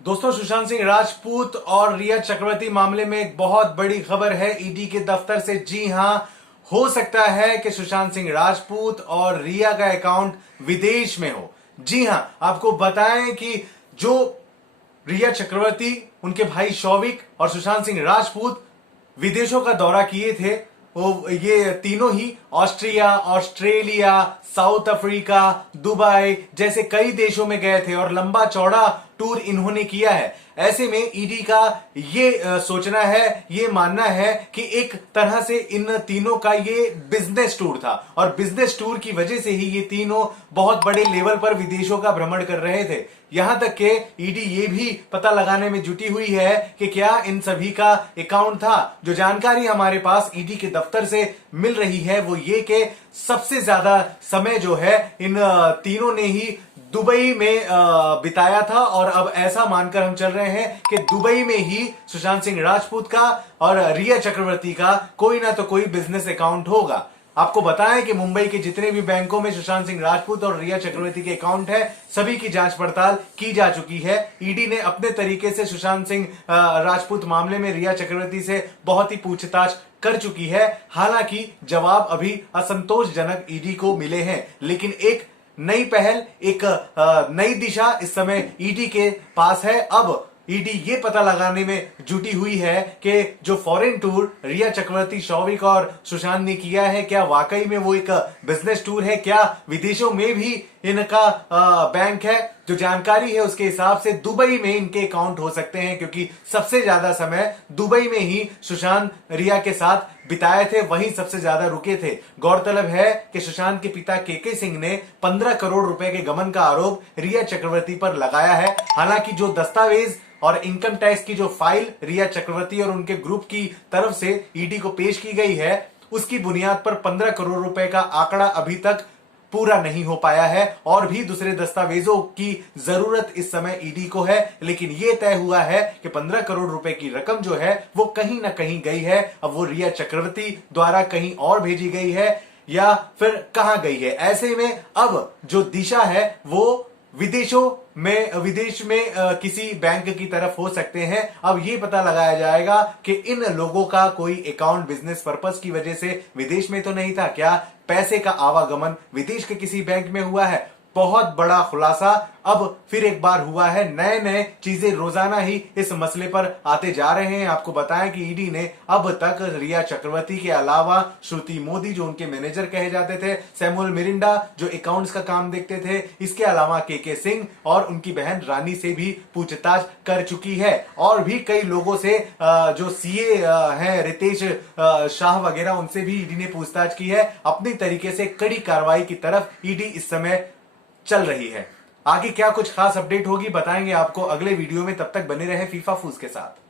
दोस्तों, सुशांत सिंह राजपूत और रिया चक्रवर्ती मामले में एक बहुत बड़ी खबर है ईडी के दफ्तर से। जी हां, हो सकता है कि सुशांत सिंह राजपूत और रिया का अकाउंट विदेश में हो। जी हां, आपको बताएं कि जो रिया चक्रवर्ती, उनके भाई शौविक और सुशांत सिंह राजपूत विदेशों का दौरा किए थे। वो ये तीनों ही Austria, Australia, South Africa, Dubai जैसे कई देशों में गए थे और लंबा चौड़ा टूर इन्होंने किया है। ऐसे में ईडी का ये सोचना है, ये मानना है कि एक तरह से इन तीनों का ये बिजनेस टूर था और बिजनेस टूर की वजह से ही ये तीनों बहुत बड़े लेवल पर विदेशों का भ्रमण कर रहे थे। यहां तक कि ईडी ये भी पता लगाने में जुटी हुई है कि क्या इन सभी का अकाउंट था। जो जानकारी हमारे पास ईडी के दफ्तर से मिल रही है वो ये कि सबसे ज्यादा समय जो है इन तीनों ने ही दुबई में बिताया था और अब ऐसा मानकर हम चल रहे हैं कि दुबई में ही सुशांत सिंह राजपूत का और रिया चक्रवर्ती का कोई ना तो कोई बिजनेस अकाउंट होगा। आपको बताएं कि मुंबई के जितने भी बैंकों में सुशांत सिंह राजपूत और रिया चक्रवर्ती के अकाउंट है, सभी की जांच पड़ताल की जा चुकी है। ईडी ने अपने तरीके से सुशांत सिंह राजपूत मामले में रिया चक्रवर्ती से बहुत ही पूछताछ कर चुकी है। हालांकि जवाब अभी असंतोषजनक ईडी को मिले हैं, लेकिन एक नई पहल, एक नई दिशा इस समय ईडी के पास है। अब ईडी ये पता लगाने में जुटी हुई है कि जो फॉरेन टूर रिया चक्रवर्ती, शौविक और सुशांत ने किया है, क्या वाकई में वो एक बिजनेस टूर है, क्या विदेशों में भी इनका बैंक है। जो जानकारी है उसके हिसाब से दुबई में इनके अकाउंट हो सकते हैं, क्योंकि सबसे ज्यादा समय दुबई में ही सुशांत रिया के साथ बिताए थे, वहीं सबसे ज्यादा रुके थे। गौरतलब है कि सुशांत के पिता केके सिंह ने 15 करोड़ रुपए के गबन का आरोप रिया चक्रवर्ती पर लगाया है। हालांकि जो दस्तावेज और इनकम टैक्स की जो फाइल रिया चक्रवर्ती और उनके ग्रुप की तरफ से ईडी को पेश की गई है, उसकी बुनियाद पर 15 करोड़ रुपए का आंकड़ा अभी तक पूरा नहीं हो पाया है और भी दूसरे दस्तावेजों की जरूरत इस समय ईडी को है। लेकिन यह तय हुआ है कि 15 करोड़ रुपए की रकम जो है वो कहीं ना कहीं गई है। अब वो रिया चक्रवर्ती द्वारा कहीं और भेजी गई है या फिर कहां गई है। ऐसे में अब जो दिशा है वो विदेश में किसी बैंक की तरफ हो सकते हैं। अब ये पता लगाया जाएगा कि इन लोगों का कोई अकाउंट बिजनेस पर्पस की वजह से विदेश में तो नहीं था, क्या पैसे का आवागमन विदेश के किसी बैंक में हुआ है। बहुत बड़ा खुलासा अब फिर एक बार हुआ है। नए नए चीजें रोजाना ही इस मसले पर आते जा रहे हैं। आपको बताएं कि ईडी ने अब तक रिया चक्रवर्ती के अलावा श्रुति मोदी, जो उनके मैनेजर कहे जाते थे, सैमुअल मिरिंडा, जो अकाउंट्स का काम देखते थे, इसके अलावा केके सिंह और उनकी बहन रानी से भी पूछताछ कर चुकी है। और भी कई लोगों से, जो सीए हैं रितेश शाह वगैरह, उनसे भी ईडी ने पूछताछ की है। अपनी तरीके से कड़ी कार्रवाई की तरफ ईडी इस समय चल रही है। आगे क्या कुछ खास अपडेट होगी बताएंगे आपको अगले वीडियो में। तब तक बने रहे फीफा फूज के साथ।